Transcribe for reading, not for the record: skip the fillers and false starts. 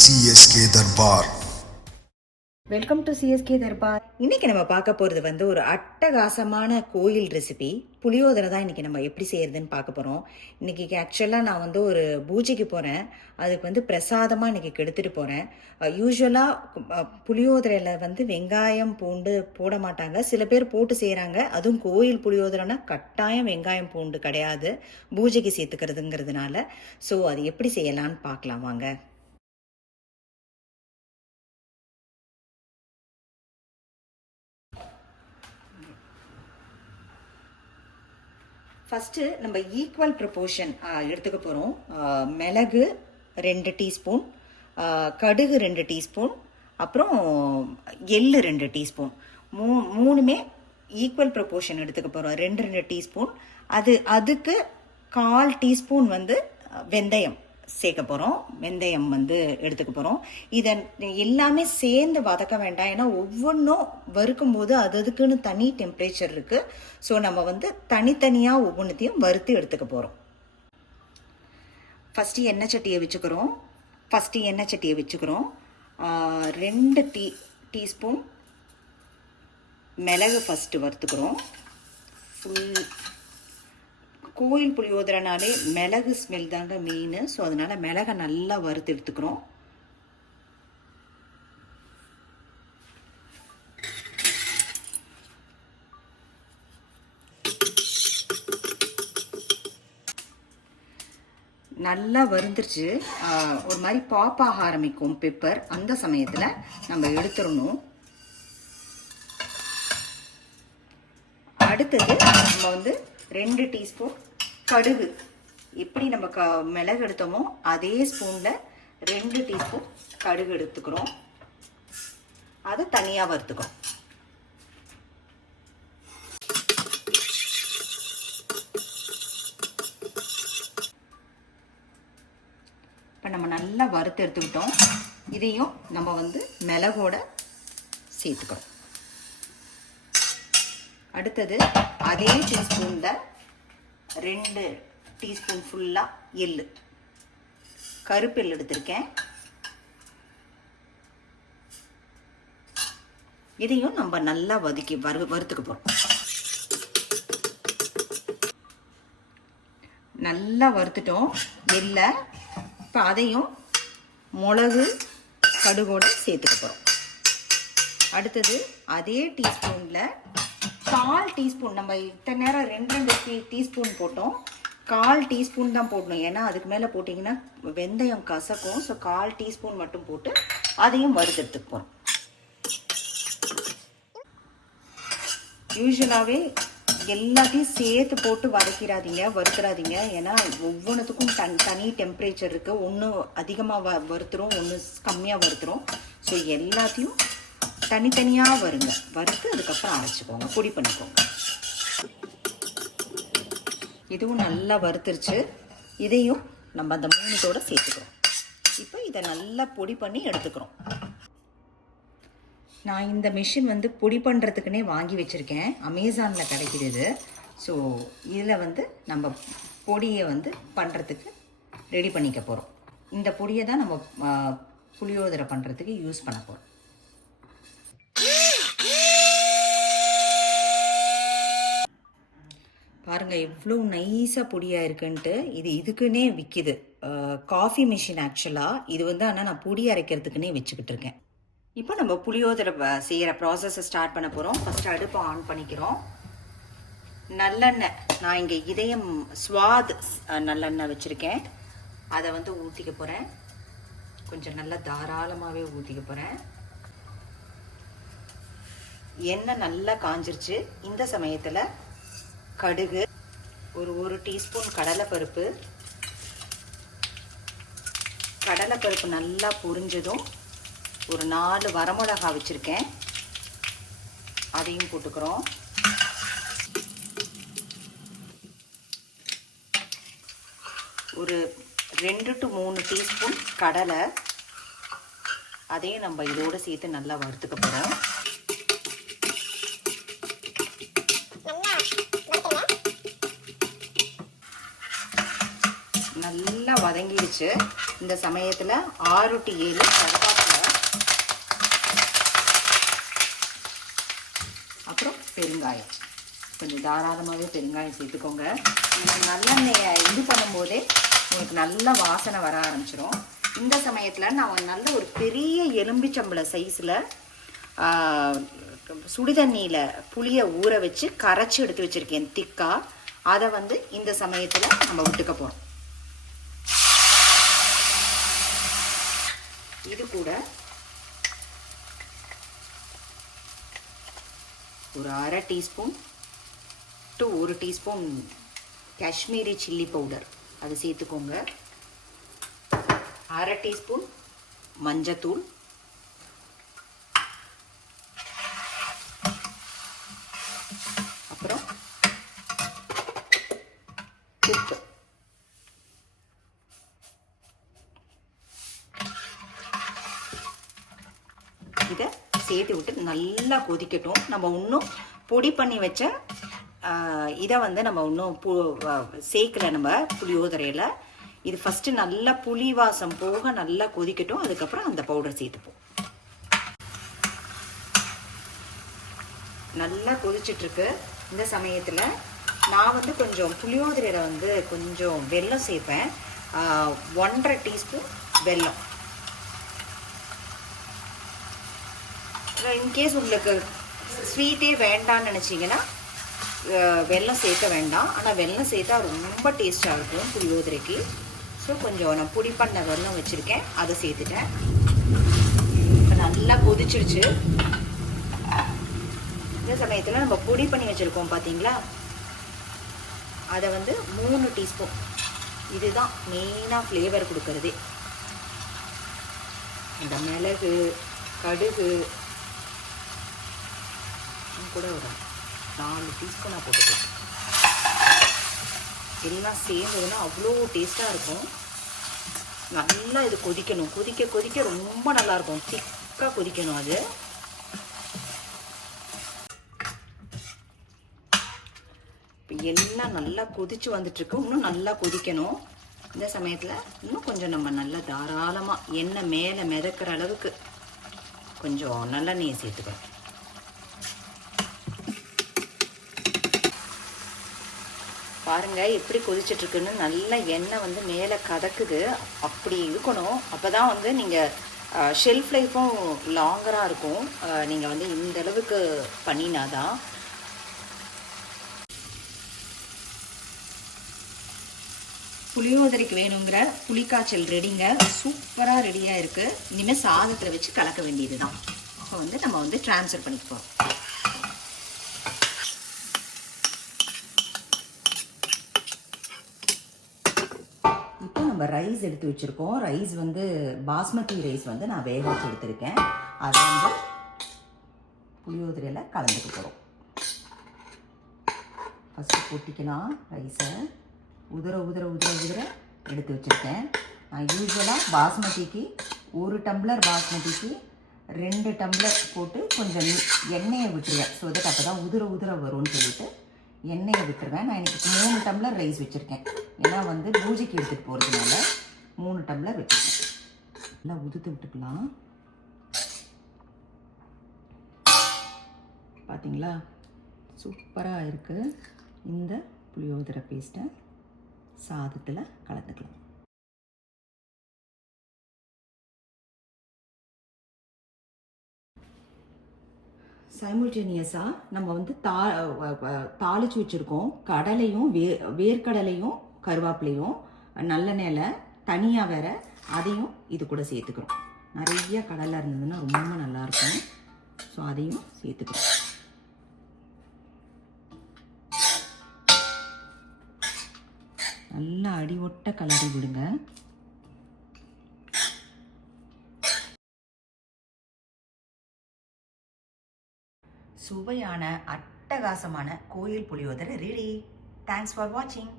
CSK Darbar. Welcome to CSK Darbar. இன்னைக்கு நம்ம பார்க்க போகிறது வந்து ஒரு அட்டகாசமான கோயில் ரெசிபி புளியோதரை தான். இன்னைக்கு நம்ம எப்படி செய்யறதுன்னு பார்க்க போகிறோம். இன்னைக்கு ஆக்சுவலாக நான் வந்து ஒரு பூஜைக்கு போகிறேன். அதுக்கு வந்து பிரசாதமாக இன்னைக்கு எடுத்துகிட்டு போகிறேன். யூஸ்வலாக புளியோதரையில் வந்து வெங்காயம் பூண்டு போட மாட்டாங்க, சில பேர் போட்டு செய்கிறாங்க. அதுவும் கோயில் புளியோதரைனா கட்டாயம் வெங்காயம் பூண்டு கிடையாது, பூஜைக்கு சேர்த்துக்கிறதுங்கிறதுனால. ஸோ அது எப்படி செய்யலான்னு பார்க்கலாம் வாங்க. ஃபஸ்ட்டு நம்ம ஈக்குவல் ப்ரொப்போர்ஷன் எடுத்துக்க போகிறோம். மிளகு 2 டீஸ்பூன், கடுகு 2 டீஸ்பூன், அப்புறம் எள்ளு 2 டீஸ்பூன், மூணுமே ஈக்குவல் ப்ரொப்போர்ஷன் எடுத்துக்க போகிறோம். 2 டீஸ்பூன். அதுக்கு 1/4 டீஸ்பூன் வந்து வெந்தயம் சேர்க்க போகிறோம். வெந்தயம் வந்து எடுத்துக்க போகிறோம். இதை எல்லாமே சேர்ந்து வதக்க வேண்டாம், ஏன்னா ஒவ்வொன்றும் வறுக்கும் போது அதுக்குன்னு தனி டெம்பரேச்சர் இருக்குது. ஸோ நம்ம வந்து தனித்தனியாக ஒவ்வொன்றுத்தையும் வறுத்து எடுத்துக்க போகிறோம். ஃபஸ்ட்டு எண்ணெய் சட்டியை வச்சுக்கிறோம். 2 டீஸ்பூன் மிளகு ஃபஸ்ட்டு வறுத்துக்கிறோம். கோயில் புளியோதரைனாலே மிளகு ஸ்மெல் தாங்க மெயின். ஸோ அதனால் மிளகை நல்லா வறுத்து எடுத்துக்கிறோம். நல்லா வறுந்துருச்சு. ஒரு மாதிரி பாப்பாக ஆரம்பிக்கும் பெப்பர். அந்த சமயத்தில் நம்ம எடுத்துடணும். அடுத்தது நம்ம வந்து 2 டீஸ்பூன் கடுகு, எப்படி நம்ம மிளகு எடுத்தோமோ அதே ஸ்பூனில் 2 டீஸ்பூன் கடுகு எடுத்துக்கிறோம். அதை தனியாக வறுத்துக்கிறோம். இப்போ நம்ம நல்லா வறுத்து எடுத்துக்கிட்டோம். இதையும் நம்ம வந்து மிளகோட சேர்த்துக்கிறோம். அடுத்தது அதே டீஸ்பூனில் 2 டீஸ்பூன் ஃபுல்லாக எள்ளு, கருப்பு எள்ளு எடுத்திருக்கேன். இதையும் நம்ம நல்லா வறுத்துக்க போகிறோம். நல்லா வறுத்துட்டோம் எள்ளை. இப்போ அதையும் மிளகு கடுகோட சேர்த்துக்க போகிறோம். அடுத்தது அதே டீஸ்பூனில் 1/4 டீஸ்பூன், நம்ம இத்தனை நேரம் 2 டீஸ்பூன் போட்டோம், 1/4 டீஸ்பூன் தான் போடணும். ஏன்னா அதுக்கு மேலே போட்டிங்கன்னா வெந்தயம் கசக்கும். ஸோ 1/4 டீஸ்பூன் மட்டும் போட்டு அதையும் வறுத்துட்டு போகிறோம். யூஸ்வலாகவே எல்லாத்தையும் சேர்த்து போட்டு வறுத்துறாதீங்க. ஏன்னா ஒவ்வொன்றுத்துக்கும் தனி டெம்பரேச்சர் இருக்குது. ஒன்று அதிகமாக வறுத்துரும், ஒன்று கம்மியாக வறுத்துரும். ஸோ எல்லாத்தையும் தனித்தனியாக வறுத்து அதுக்கப்புறம் அரைச்சிக்கோங்க, பொடி பண்ணிக்கோங்க. இதுவும் நல்லா வறுத்துருச்சு. இதையும் நம்ம அந்த 3 சேர்த்துக்கிறோம். இப்போ இதை நல்லா பொடி பண்ணி எடுத்துக்கிறோம். நான் இந்த மிஷின் வந்து பொடி பண்ணுறதுக்குன்னே வாங்கி வச்சுருக்கேன், அமேசானில் கிடைக்கிறது. ஸோ இதில் வந்து நம்ம பொடியை வந்து பண்ணுறதுக்கு ரெடி பண்ணிக்க போகிறோம். இந்த பொடியை தான் நம்ம புளியோதரை பண்ணுறதுக்கு யூஸ் பண்ண போகிறோம். பாருங்கள் எவ்வளோ நைஸாக பொடியாக இருக்குன்ட்டு. இதுக்குன்னே விற்கிது, காஃபி மிஷின் ஆக்சுவலாக. இது வந்து ஆனால் நான் பொடி அரைக்கிறதுக்குன்னே வச்சுக்கிட்டு இருக்கேன். இப்போ நம்ம புளியோதரை செய்கிற ப்ராசஸை ஸ்டார்ட் பண்ண போகிறோம். ஃபஸ்ட்டு அடுப்பை ஆன் பண்ணிக்கிறோம். நல்லெண்ணெய், நான் இங்கே இதயம் ஸ்வாத் நல்லெண்ணெய் வச்சுருக்கேன். அதை வந்து ஊற்றிக்க போகிறேன். கொஞ்சம் நல்லா தாராளமாகவே ஊற்றிக்க போகிறேன். எண்ணெய் நல்லா காஞ்சிருச்சு. இந்த சமயத்தில் கடுகு, ஒரு டீஸ்பூன் கடலைப்பருப்பு நல்லா பொரிஞ்சதும் ஒரு 4 வரமிளகா வச்சுருக்கேன், அதையும் போட்டுக்கிறோம். ஒரு 2 to 3 டீஸ்பூன் கடலை, அதையும் நம்ம இதோடு சேர்த்து நல்லா வறுத்துக்க போகிறோம். நல்லா வதங்கிடுச்சு. இந்த சமயத்தில் 6 to 7 கருவேப்பிலை, அப்புறம் பெருங்காயம். கொஞ்சம் தாராளமாகவே பெருங்காயம் சேர்த்துக்கோங்க. நீங்கள் நல்லெண்ணெயை இது பண்ணும்போதே உங்களுக்கு நல்ல வாசனை வர ஆரம்பிச்சிடும். இந்த சமயத்தில் நான் நல்ல ஒரு பெரிய எலும்பிச்சம்பள சைஸில் சுடுதண்ணியில் புளியை ஊற வச்சு கரைச்சி எடுத்து வச்சுருக்கேன் திக்கா. அதை வந்து இந்த சமயத்தில் நம்ம விட்டுக்க போகிறோம். இது கூட ஒரு 1/2 teaspoon to 1 teaspoon Kashmiri chilli powder அது சேர்த்துக்கோங்க. 1/2 teaspoon மஞ்சத்தூள், அப்புறம் உப்பு. இதை சேர்த்து விட்டு நல்லா கொதிக்கட்டும். நம்ம இன்னும் பொடி பண்ணி வச்ச இதை வந்து நம்ம இன்னும் சேர்க்கலை நம்ம புளியோதரையில். இது ஃபஸ்ட்டு நல்லா புளி வாசம் போக நல்லா கொதிக்கட்டும். அதுக்கப்புறம் அந்த பவுடர் சேர்த்துப்போம். நல்லா கொதிச்சிட்ருக்கு. இந்த சமயத்தில் நான் வந்து கொஞ்சம் புளியோதரையில் வந்து கொஞ்சம் வெல்லம் சேர்ப்பேன். 1/2 teaspoon வெல்லம். இன்கேஸ் உங்களுக்கு ஸ்வீட்டே வேண்டான்னு நினச்சிங்கன்னா வெல்லம் சேர்க்க வேண்டாம். ஆனால் வெல்லம் சேர்த்தா ரொம்ப டேஸ்ட்டாக இருக்கும் புளியோதரைக்கு. ஸோ கொஞ்சம் நான் பொடி பண்ண வெல்லம் வச்சுருக்கேன், அதை சேர்த்துட்டேன். இப்போ நல்லா கொதிச்சிடுச்சு. இந்த சமயத்தில் நம்ம பொடி பண்ணி வச்சுருக்கோம் பார்த்தீங்களா, அதை வந்து 3 teaspoon. இதுதான் மெயினாக ஃப்ளேவர் கொடுக்கறதே. இந்த மிளகு, கடுகு கூட ஒரு 4 teaspoon போட்டுக்கலாம். எல்லாம் சேர்ந்ததுன்னா அவ்வளோ டேஸ்ட்டாக இருக்கும். நல்லா இது கொதிக்கணும். கொதிக்க கொதிக்க ரொம்ப நல்லாயிருக்கும். திக்காக கொதிக்கணும். அது இப்போ எல்லாம் நல்லா கொதிச்சு வந்துட்டுருக்கு. இன்னும் நல்லா கொதிக்கணும். இந்த சமயத்தில் இன்னும் கொஞ்சம் நம்ம நல்லா தாராளமாக எண்ணெய் மேலே மிதக்கிற அளவுக்கு கொஞ்சம் நல்லெண்ணெயை சேர்த்துக்கணும். பாருங்கள் எப்படி கொதிச்சிட்ருக்குன்னு. நல்லா எண்ணெய் வந்து மேலே கதக்குது. அப்படி இருக்கணும். அப்போ தான் வந்து நீங்கள் ஷெல்ஃப் லைஃப்பும் லாங்கராக இருக்கும். நீங்கள் வந்து இந்த அளவுக்கு பண்ணினாதான். புளியோதரைக்கு வேணுங்கிற புளிக்காய்ச்சல் ரெடிங்க. சூப்பராக ரெடியாக இருக்குது. இனிமேல் சாதத்தில் வச்சு கலக்க வேண்டியது தான். இப்போ வந்து நம்ம வந்து ட்ரான்ஸ்ஃபர் பண்ணிப்போம். இப்போ நம்ம ரைஸ் எடுத்து வச்சுருக்கோம். ரைஸ் வந்து பாஸ்மதி ரைஸ் வந்து நான் வேக வச்சு எடுத்துருக்கேன். அதை வந்து புளியோதரையில் கலந்துக்க போகிறோம். ஃபஸ்ட்டு கொட்டிக்கலாம் ரைஸை. உதிர உதிர உதிர உதிர எடுத்து வச்சுருக்கேன். நான் யூஸ்வலாக பாஸ்மதிக்கு 1 டம்ளர் பாஸ்மதிக்கு 2 டம்ளர் போட்டு கொஞ்சம் எண்ணெயை விட்டுருவேன். ஸோ தட் அப்போ தான் உதிர உதிர வரும்னு சொல்லிட்டு எண்ணெயை விட்டுருவேன். நான் இன்றைக்கி 3 டம்ளர் ரைஸ் வச்சுருக்கேன். ஏன்னா வந்து பூஜைக்கு எடுத்துகிட்டு போகிறதுனால 3 டம்ளர் வச்சுருக்கேன். நல்லா உதுத்து விட்டுக்கலாம். பார்த்தீங்களா, சூப்பராக இருக்குது. இந்த புளியோதரை பேஸ்ட்டை சாதத்தில் கலந்துக்கலாம். சைமல்டேனியஸாக நம்ம வந்து தாளித்து வச்சுருக்கோம். கடலையும் வேர்க்கடலையும் கருவேப்பிலையும் நல்லெண்ணெயில் தனியாக வேற அதையும் இது கூட சேர்த்துக்கிறோம். நிறைய கடலை இருந்ததுன்னா ரொம்ப நல்லாயிருக்கும். ஸோ அதையும் சேர்த்துக்கிறோம். நல்லா அடி ஒட்ட கலரி விடுங்க. சுவையான அட்டகாசமான கோயில் புளியோதரை ரெடி. தேங்க்ஸ் ஃபார் வாட்சிங்.